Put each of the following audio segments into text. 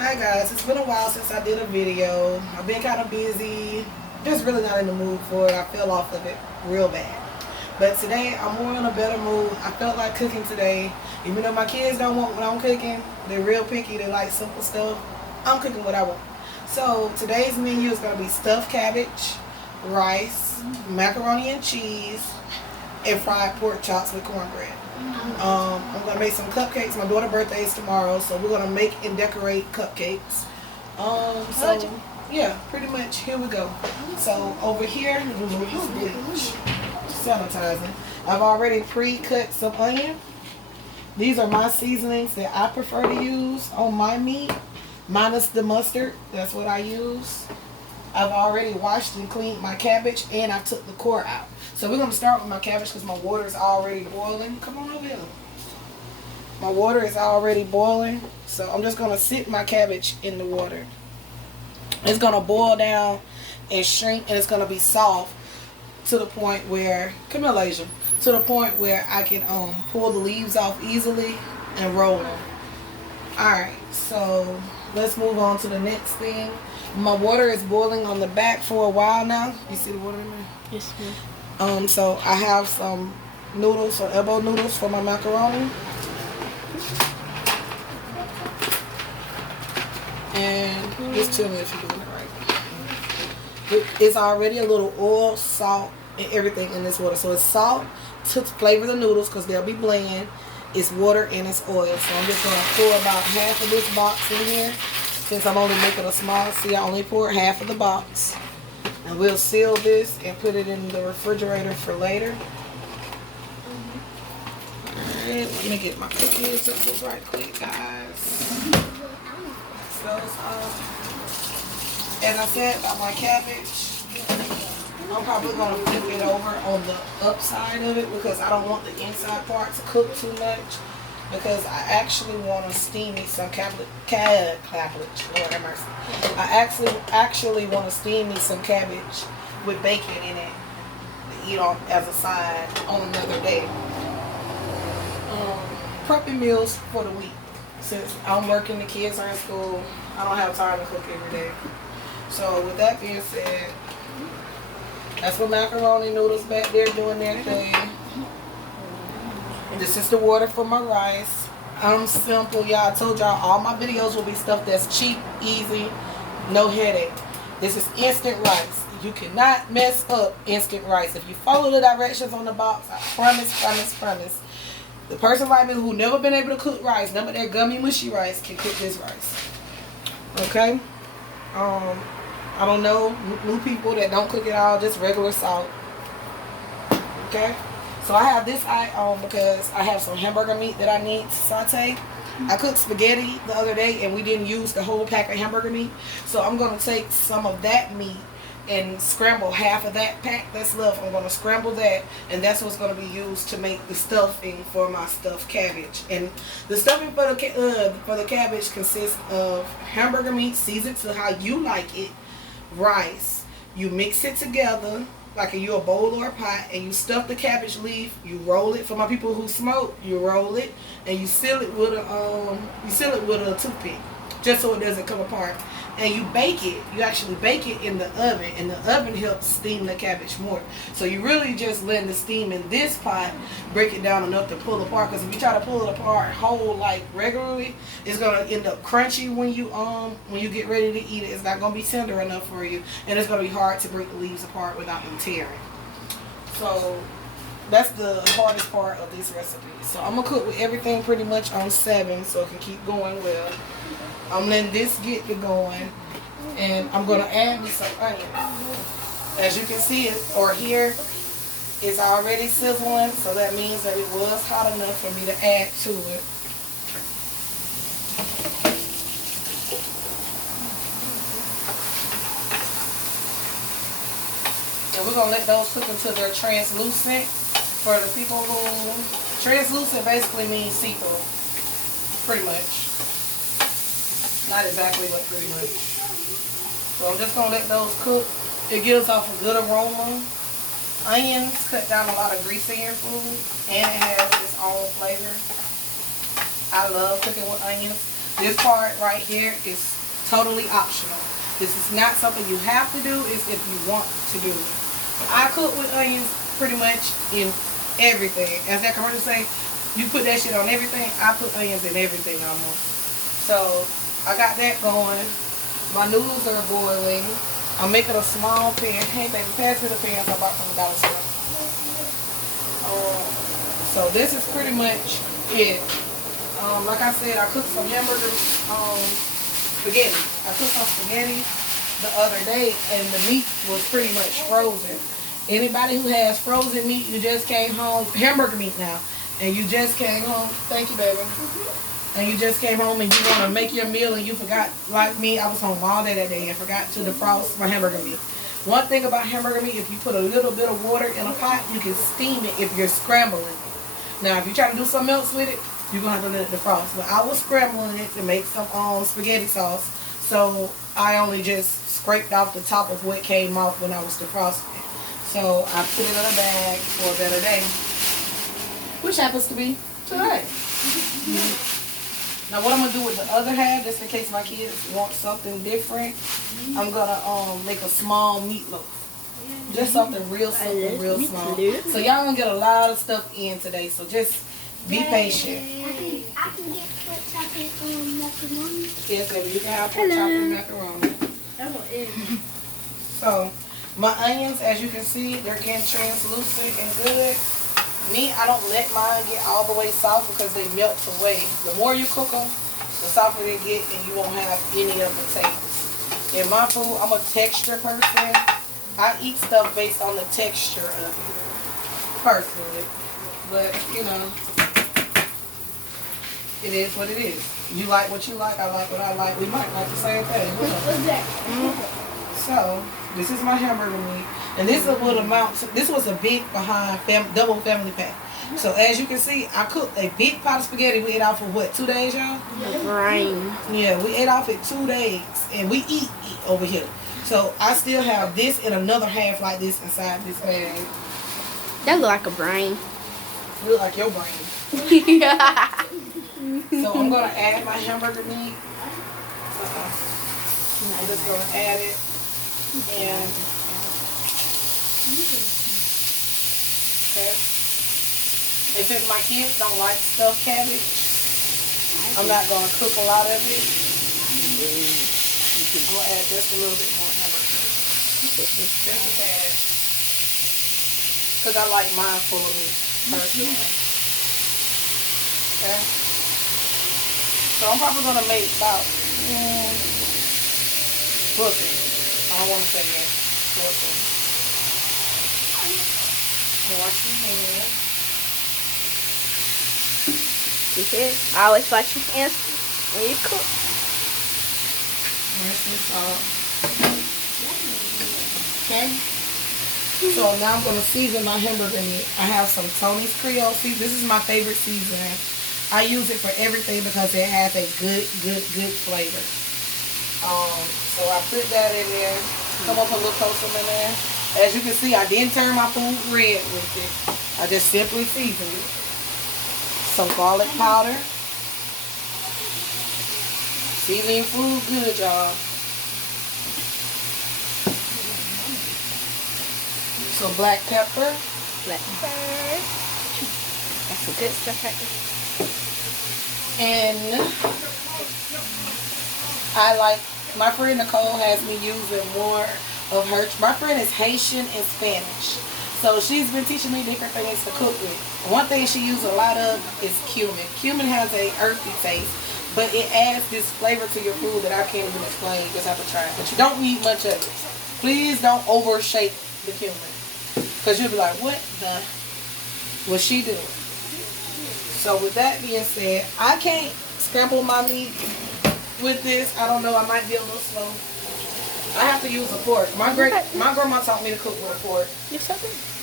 Hi guys, it's been a while since I did a video. I've been kind of busy, just really not in the mood for it. I fell off of it real bad. But today I'm more in a better mood. I felt like cooking today. Even though my kids don't want what I'm cooking, they're real picky, they like simple stuff. I'm cooking what I want. So today's menu is going to be stuffed cabbage, rice, macaroni and cheese, and fried pork chops with cornbread. I'm gonna make some cupcakes. My daughter's birthday is tomorrow, so we're gonna make and decorate cupcakes. So yeah, pretty much here we go. So over here, bleach, sanitizing. I've already pre-cut some onion. These are my seasonings that I prefer to use on my meat, minus the mustard. That's what I use. I've already washed and cleaned my cabbage, and I took the core out. So we're going to start with my cabbage because my water is already boiling. Come on over here. My water is already boiling, so I'm just going to sit my cabbage in the water. It's going to boil down and shrink, and it's going to be soft to the point where, come here, Lasia, to the point where I can pull the leaves off easily and roll them. Alright, so let's move on to the next thing. My water is boiling on the back for a while now. You see the water in there? Yes, ma'am. So I have some noodles or elbow noodles for my macaroni. And just tell me if you're doing it right. It's already a little oil, salt, and everything in this water. So it's salt to flavor the noodles because they'll be bland. It's water and it's oil. So I'm just going to pour about half of this box in here. Since I'm only making a small, see, I only poured half of the box. And we'll seal this and put it in the refrigerator for later. Alright, let me get my cookies up right quick, guys. So, as I said about my cabbage, I'm probably going to flip it over on the upside of it because I don't want the inside part to cook too much. Because I actually want to steam me some cabbage. Lord have mercy. I actually want to steam me some cabbage with bacon in it to eat on as a side on another day. Prepping meals for the week. Since I'm working, the kids are in school, I don't have time to cook every day. So with that being said, that's what macaroni noodles back there doing their thing. This is the water for my rice. I'm simple, y'all. I told y'all all my videos will be stuff that's cheap, easy, no headache. This is instant rice. You cannot mess up instant rice. If you follow the directions on the box, I promise. The person like me who never been able to cook rice, none but that gummy mushy rice, can cook this rice. Okay? I don't know new people that don't cook it all, just regular salt. Okay? So I have this eye on because I have some hamburger meat that I need to saute. I cooked spaghetti the other day and we didn't use the whole pack of hamburger meat. So I'm going to take some of that meat and scramble half of that pack that's left. I'm going to scramble that, and that's what's going to be used to make the stuffing for my stuffed cabbage. And the stuffing for the cabbage consists of hamburger meat seasoned to how you like it, rice. You mix it together like you a bowl or a pot, and you stuff the cabbage leaf. You roll it. For my people who smoke, you roll it and you seal it with a toothpick, just so it doesn't come apart. And you bake it. You actually bake it in the oven, and the oven helps steam the cabbage more. So you really just letting the steam in this pot break it down enough to pull apart. Because if you try to pull it apart whole like regularly, it's gonna end up crunchy when you get ready to eat it. It's not gonna be tender enough for you, and it's gonna be hard to break the leaves apart without them tearing. So that's the hardest part of this recipe. So I'm gonna cook with everything pretty much on 7 so it can keep going well. I'm letting this get to going, and I'm going to add me some onion. As you can see it or hear, it's already sizzling, so that means that it was hot enough for me to add to it. And we're going to let those cook until they're translucent. For the people who, translucent basically means see-through, pretty much. Not exactly, but pretty much. So I'm just going to let those cook. It gives off a good aroma. Onions cut down a lot of grease in your food, and it has its own flavor. I love cooking with onions. This part right here is totally optional. This is not something you have to do. It's if you want to do it. I cook with onions pretty much in everything. As that commercial say, you put that shit on everything. I put onions in everything almost. So I got that going. My noodles are boiling. I'm making a small pan. Hey baby, pass me the pans I bought from the dollar store. So this is pretty much it. Like I said, I cooked some hamburger spaghetti. I cooked some spaghetti the other day, and the meat was pretty much frozen. Anybody who has frozen meat, you just came home, hamburger meat now, and you just came home. Thank you, baby. And you just came home and you want to make your meal and you forgot, like me, I was home all day that day and forgot to defrost my hamburger meat. One thing about hamburger meat, if you put a little bit of water in a pot, you can steam it if you're scrambling it. Now, if you're trying to do something else with it, you're going to have to let it defrost. But I was scrambling it to make some spaghetti sauce, so I only just scraped off the top of what came off when I was defrosting it. So I put it in a bag for a better day, which happens to be today. Now what I'm going to do with the other half, just in case my kids want something different, I'm going to make a small meatloaf. Just something real simple, real small. So y'all going to get a lot of stuff in today, so just be patient. I can get pork chop and macaroni. Yes, baby, you can have pork chop and macaroni. So my onions, as you can see, they're getting translucent and good. Me, I don't let mine get all the way soft because they melt away. The more you cook them, the softer they get and you won't have any of the taste. In my food, I'm a texture person. I eat stuff based on the texture of it, personally. But, you know, it is what it is. You like what you like, I like what I like. We might like the same thing. So, this is my hamburger meat. And this is a little amount. This was a big behind double family pack. So as you can see, I cooked a big pot of spaghetti. We ate out for what, 2 days, y'all? Right. Yeah, we ate off it 2 days, and we eat over here. So I still have this and another half like this inside this bag. That look like a brain. Look like your brain. So I'm gonna add my hamburger meat. I'm just gonna add it and. Okay. If my kids don't like stuffed cabbage, I'm not going to cook a lot of it. I'm going to add just a little bit more hamburger. Just a tad. Because I like mine full of meat, personally. Okay. So I'm probably going to make about, bushel. I don't want to say that. Bushel. Wash your hands. She said, always wash your hands when you cook. Wash this off. Okay. So now I'm going to season my hamburger meat. I have some Tony's Creole seasoning. This is my favorite seasoning. I use it for everything because it has a good flavor. So I put that in there. Come up a little closer in there. As you can see, I didn't turn my food red with it. I just simply seasoned it. Some garlic powder. Seasoning food good, y'all. Some black pepper. Black pepper. That's some good stuff right there. And I like, my friend Nicole has me using more of her. My friend is Haitian and Spanish, so she's been teaching me different things to cook with. One thing she uses a lot of is cumin. Cumin has a earthy taste, but it adds this flavor to your food that I can't even explain. You just have to try it. But you don't need much of it. Please don't overshake the cumin, because you'll be like, what the was she doing? So with that being said, I can't scramble my meat with this. I don't know, I might be a little slow. I have to use a fork. My grandma taught me to cook with a fork.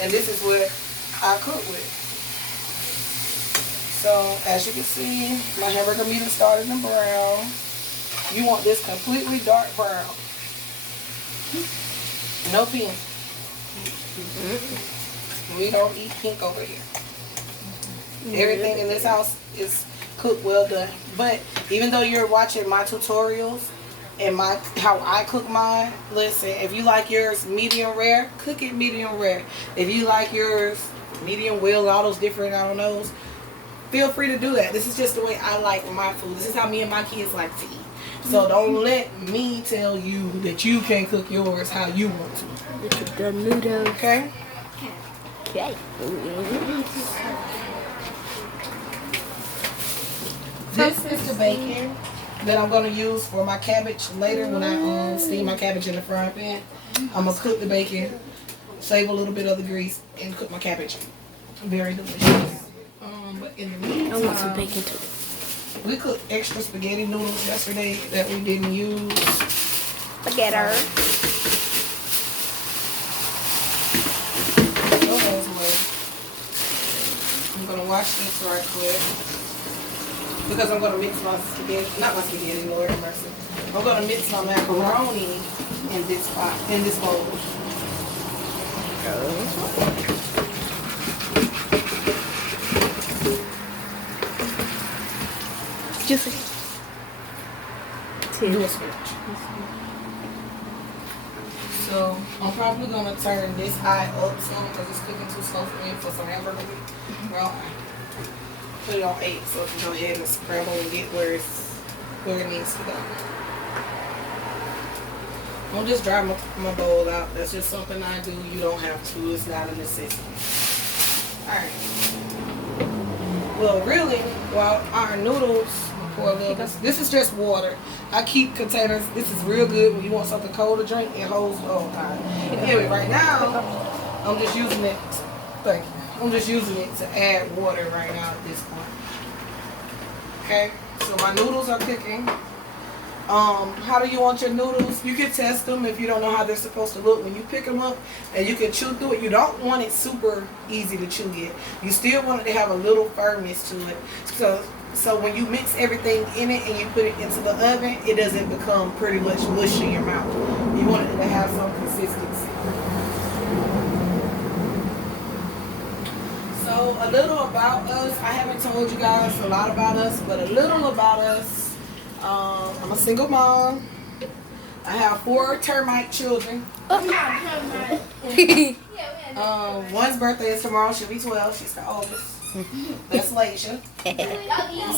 And this is what I cook with. So as you can see, my hamburger meat is starting to brown. You want this completely dark brown. No pink. We don't eat pink over here. Everything in this house is cooked well done. But even though you're watching my tutorials, And how I cook mine, listen, if you like yours medium rare, cook it medium rare. If you like yours medium well, all those different, I don't know, feel free to do that. This is just the way I like my food. This is how me and my kids like to eat. So don't let me tell you that you can't cook yours how you want to. Look at the noodles. Okay? Okay. This is the bacon that I'm going to use for my cabbage later when I steam my cabbage in the frying pan. I'm going to cook the bacon, save a little bit of the grease, and cook my cabbage. Very delicious. But in the meantime, I want some bacon too. we cooked extra spaghetti noodles yesterday that we didn't use. Spaghetti. I'm going to wash this right quick. Because I'm going to mix my spaghetti, not my spaghetti, Lord have mercy. I'm going to mix my macaroni in this pot, in this bowl. Juicy. Do a switch. So I'm probably going to turn this eye up some because it's cooking too slow for me for some hamburger. Well, put it on 8 so it can go ahead and scramble and get where it needs to go. Don't just dry my bowl out. That's just something I do. You don't have to. It's not a necessity. Alright. Well, really, well, our noodles, pour a little bit. This is just water. I keep containers. This is real good when you want something cold to drink. It holds the whole time. Anyway, right now, I'm just using it. Thank you. I'm just using it to add water right now at this point. Okay, so my noodles are cooking. How do you want your noodles? You can test them if you don't know how they're supposed to look when you pick them up, and you can chew through it. You don't want it super easy to chew yet. You still want it to have a little firmness to it. So when you mix everything in it and you put it into the oven, it doesn't become pretty much mush in your mouth. You want it to have some consistency. So a little about us. I haven't told you guys a lot about us, but a little about us. I'm a single mom. I have 4 termite children. One's birthday is tomorrow. She'll be 12. She's the oldest. That's Laisha. Let me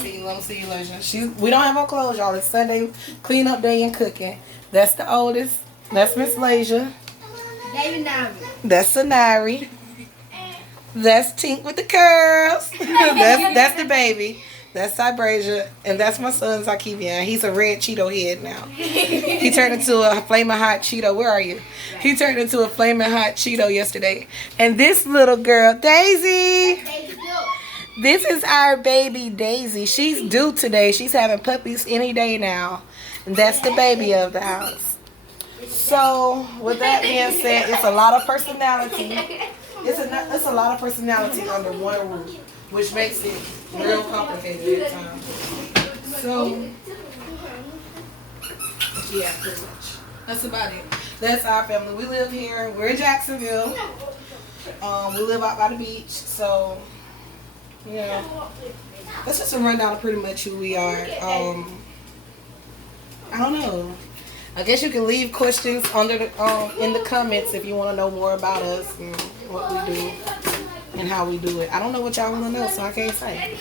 see you, Laisha. We don't have on clothes, y'all. It's Sunday clean up day and cooking. That's the oldest. That's Miss Laisha. That's Sanari. That's Tink with the curls. that's the baby. That's Cybrasia. And that's my son, Zakivian. He's a red Cheeto head now. He turned into a flaming hot Cheeto. Where are you? He turned into a flaming hot Cheeto yesterday. And this little girl, Daisy. This is our baby, Daisy. She's due today. She's having puppies any day now. And that's the baby of the house. So, with that being said, it's a lot of personality. It's a lot of personality under one roof, which makes it real complicated at times. So, yeah, pretty much. That's about it. That's our family. We live here. We're in Jacksonville. We live out by the beach. So, yeah. That's just a rundown of pretty much who we are. I don't know. I guess you can leave questions under the in the comments if you want to know more about us and what we do and how we do it. I don't know what y'all want to know, so I can't say.